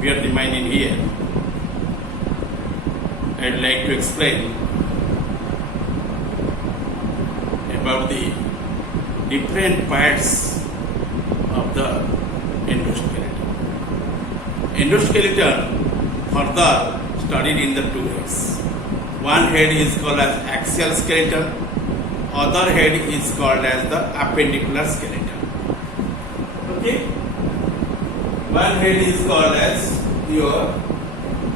we are remaining here. I'd like to explain about the different parts of the endoskeleton. Endoskeleton further studied in the two heads. One head is called as axial skeleton, other head is called as the appendicular skeleton. Okay? One head is called as your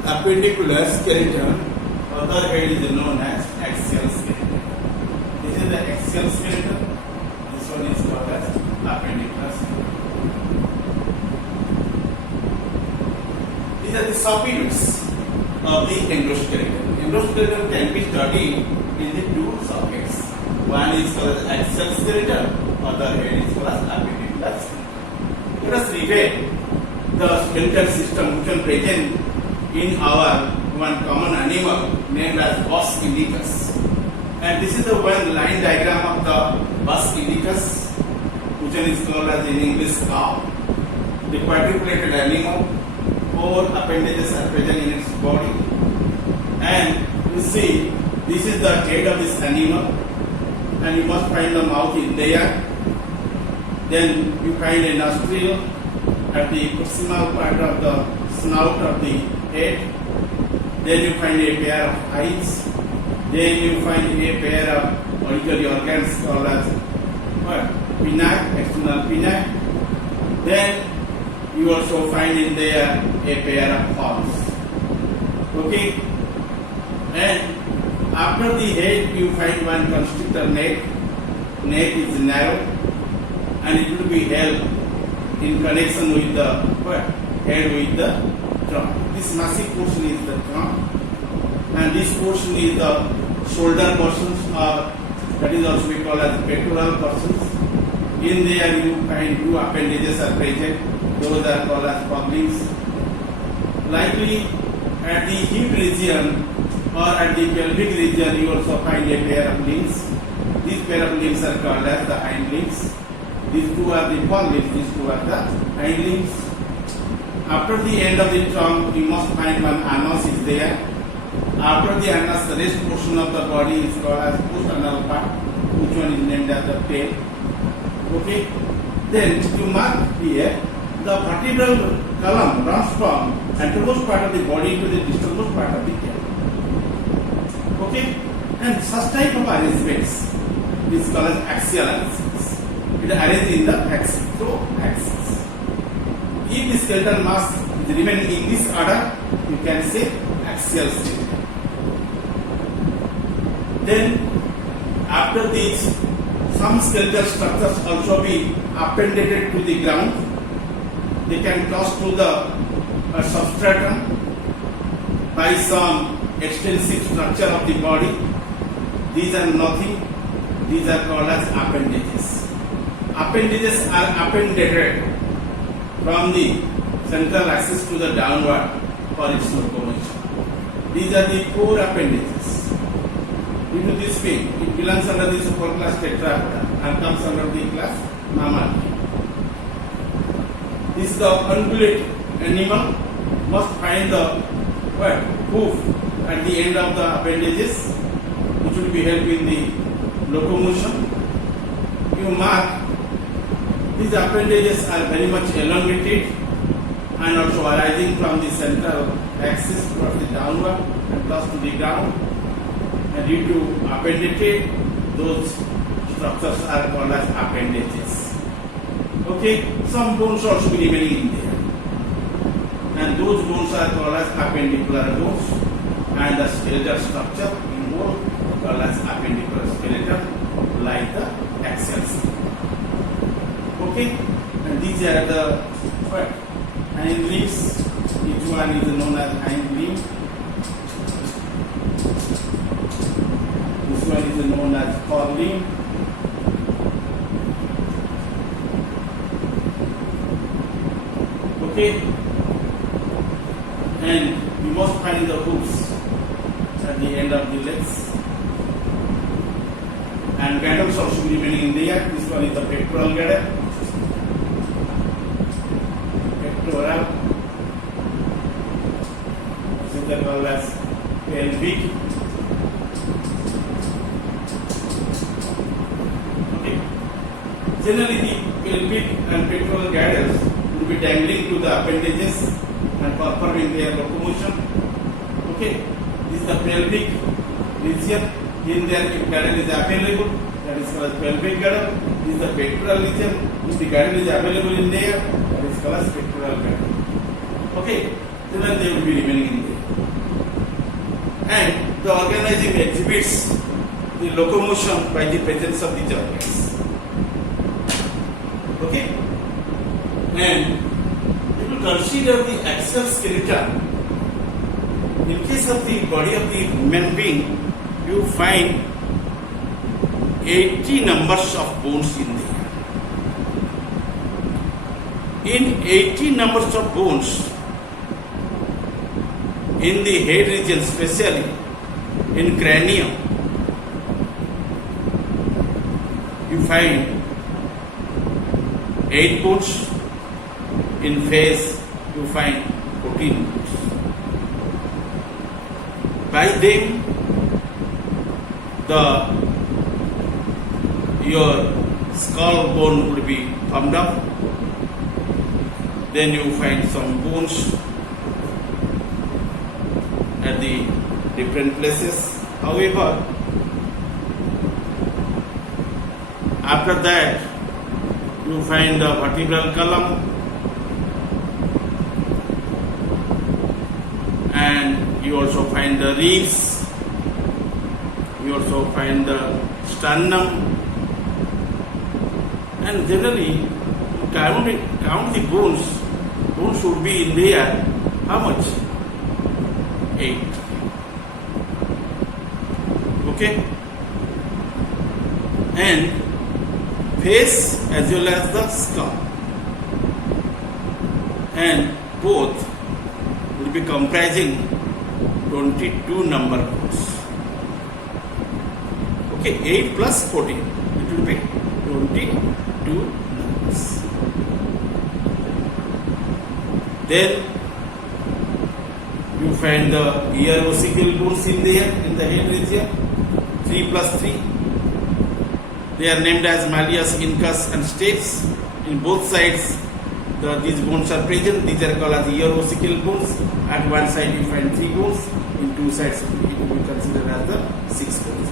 appendicular skeleton, other head is known as axial skeleton. This is the axial skeleton, this one is called as appendicular skeleton. These are the subunits of the endoskeleton. Endoskeleton can be studied in the two sockets. One is called as axial skeleton, other head is called as appendicular skeleton. Let us review the skeletal system which is present in our one common animal named as Bos indicus. And this is the one line diagram of the Bos indicus, which is called as in English cow. The quadrupleted animal, 4 appendages are present in its body. And you see, this is the head of this animal, and you must find the mouth in there. Then you find a nostril at the proximal part of the snout of the head. Then you find a pair of eyes. Then you find a pair of auditory organs called as what? Pinnae, external pinnae. Then you also find in there a pair of horns. Okay? And after the head you find one constrictor neck. Neck is narrow and it will be held in connection with the what? Head with the trunk. This massive portion is the trunk, and this portion is the shoulder portions, or that is also we call as pectoral portions. In there you find 2 appendages are present. Those are called as purlins. Likely at the hip region or at the pelvic region you also find a pair of limbs. These pair of limbs are called as the hind limbs. These 2 are the purlins, these 2 are the hind limbs. After the end of the trunk, you must find one anus is there. After the anus, the rest portion of the body is called as post-anal part, which one is named as the tail. Okay? Then you mark here, the vertebral column runs from antermost part of the body to the distalmost part of the tail. Okay? And such type of arrangements is called as axial arrangements. It is arranged in the axis, so axis. If the skeletal mass is remaining in this order, you can say axial skeleton. Then, after this, some skeletal structures also be appendated to the ground. They can cross to the substratum by some extensive structure of the body. These are nothing. These are called as appendages. Appendages are appendated from the central axis to the downward for its locomotion. These are the 4 appendages. Due to this being, it belongs under the superclass Tetrapoda and comes under the class Mammalia. This is the ungulate animal, must find the what? Hoof at the end of the appendages, which will be helping the locomotion. You mark these appendages are very much elongated and also arising from the central axis towards the downward and thus to the ground. And due to appendated, those structures are called as appendages. Okay, some bones also be remaining in there. And those bones are called as appendicular bones, and the skeletal structure involved called as appendicular skeleton, like the axial skeleton. Okay, and these are the what? Hind limbs. Each one is known as hind limb. This one is known as forelimb. Okay, and you must find the hooves at the end of the legs. And gaiters also remaining in there. This one is the pectoral gaiter. Pectoral. called as pelvic. Okay. Generally, the pelvic and pectoral girdles will be dangling to the appendages and performing their locomotion. Okay. This is the pelvic region. In there, if girdle is available, that is called as pelvic girdle. This is the pectoral region. If the girdle is available in there, that is called as pectoral girdle. Okay, then they will be remaining in there. And the organism exhibits the locomotion by the presence of these organs. Okay, and if you consider the axial skeleton, in case of the body of the human being, you find 80 numbers of bones in there. In 80 numbers of bones, in the head region, especially in cranium, you find 8 bones. In face, you find 14 bones. By them, your skull bone would be formed up. Then you find some bones at the different places. However, after that, you find the vertebral column, and you also find the ribs, you also find the sternum, and generally count the bones. Bones should be in there. How much? 8. Okay, and face as well as the skull, and both will be comprising 22 number bones. Okay, 8 plus 14, it will be 22 numbers. Then you find the ear ossicle bones in there in the head region, 3 plus 3. They are named as malleus, incus and stapes. In both sides, these bones are present. These are called as ear ossicle bones. At one side you find 3 bones. In two sides it will be considered as the 6 bones.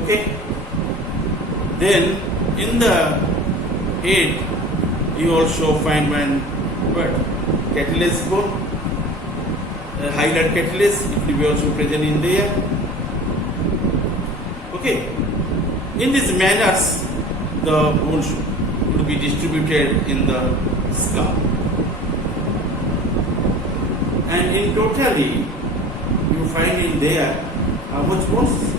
Okay. Then in the head you also find one cartilage bone, hylar cartilage. It will be also present in there. Okay. In these manners, the bones will be distributed in the skull. And in totally, you find in there how much bones?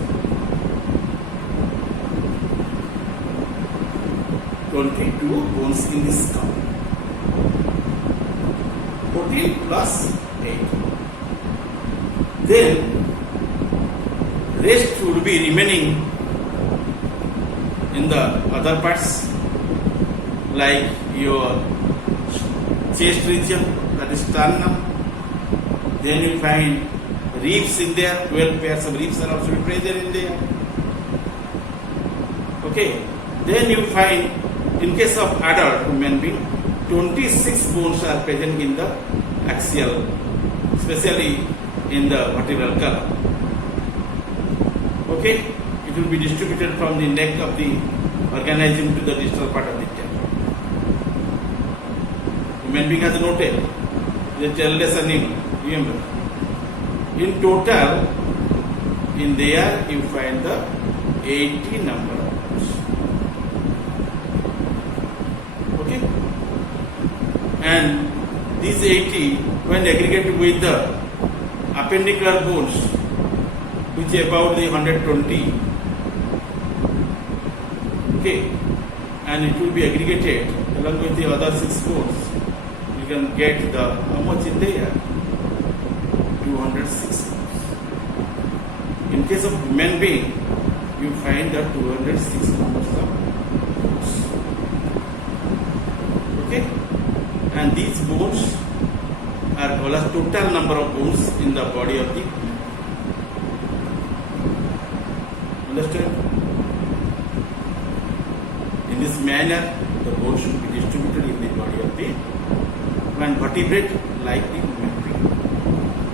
22 bones in the skull. 14 plus 8. Then rest would be remaining in the other parts, like your chest region, that is sternum. Then you find ribs in there. 12 pairs of ribs are also present in there. Okay. Then you find, in case of adult human being, 26 bones are present in the axial, especially in the vertebral column. Okay, it will be distributed from the neck of the organism to the distal part of the tail. Human being has no tail, the tailless animal. Remember, in total, in there you find the 80 number of bones. Okay, and these 80, when aggregated with the appendicular bones, which is about the 120, okay, and it will be aggregated along with the other 6 bones. You can get the how much in there? 206 bones. In case of human being, you find the 206 numbers of bones. Okay, and these bones are called as total number of bones in the body of the. Understand? In this manner, the bones should be distributed in the body of the one vertebrate like the human being.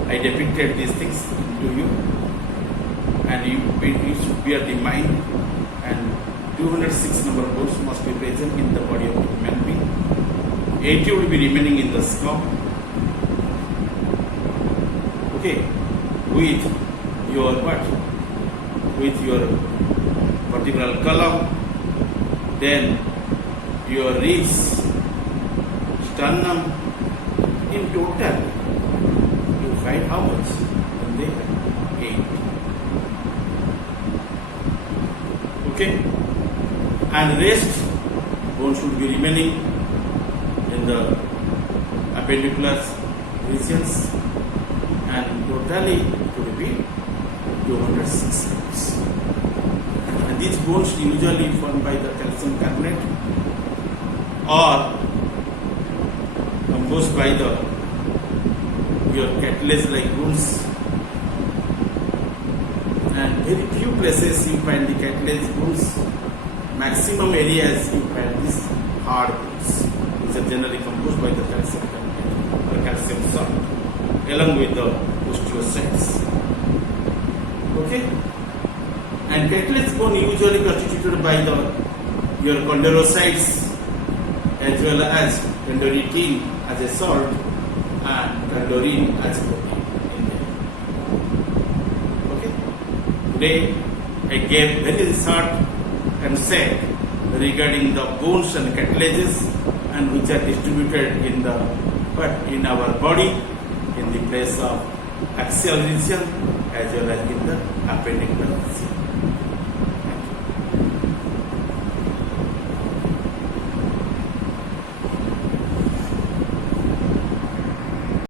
I depicted these things to you, and you should bear the mind, and 206 number of bones must be present in the body of the human being. 80 will be remaining in the skull. Okay, with your what? With your vertebral column, then your ribs, sternum, in total you find how much? In there, 8. Okay, and rest bone should be remaining in the appendicular regions, and totally it would be 206 bones. And these bones usually formed by the calcium carbonate or composed by the your cartilage like bones, and very few places you find the cartilage bones. Maximum areas you find these hard bones, which are generally composed by the calcium carbonate or calcium salt along with the osteocytes. Okay, and cartilage bone usually constituted by the your chondrocytes as well as chondroitin as a salt and chondroin as protein in there. Okay, today I gave very short concept regarding the bones and cartilages, and which are distributed in the in our body in the place of axial region as well as in the appendicular region.